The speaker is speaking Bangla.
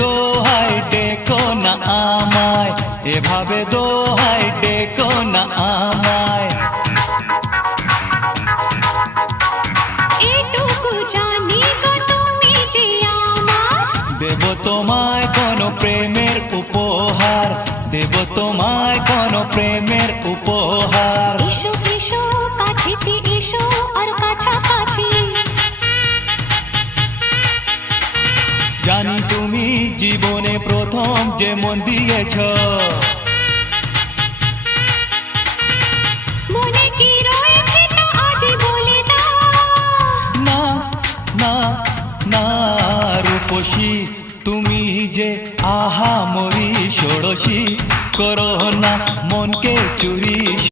দোহাই ডেকো না আমায়, এভাবে দোহাই ডেকো না আমায়। এটুকু জানি গো তুমি যে আমার, দেব তোমায় কোনো প্রেমের উপহার, দেব তোমায় কোনো প্রেমের উপহার। এসো এসো কাছেতে এসো আর কাছাকাছি, জানি তুমি জীবনে প্রথম যে মন দিয়েছ, মনে কি রয়েছে তা আজই বলে দাও। না না না রূপসী, তুমি যে আহা মরি ষোড়শী, করো না মনকে চুরি।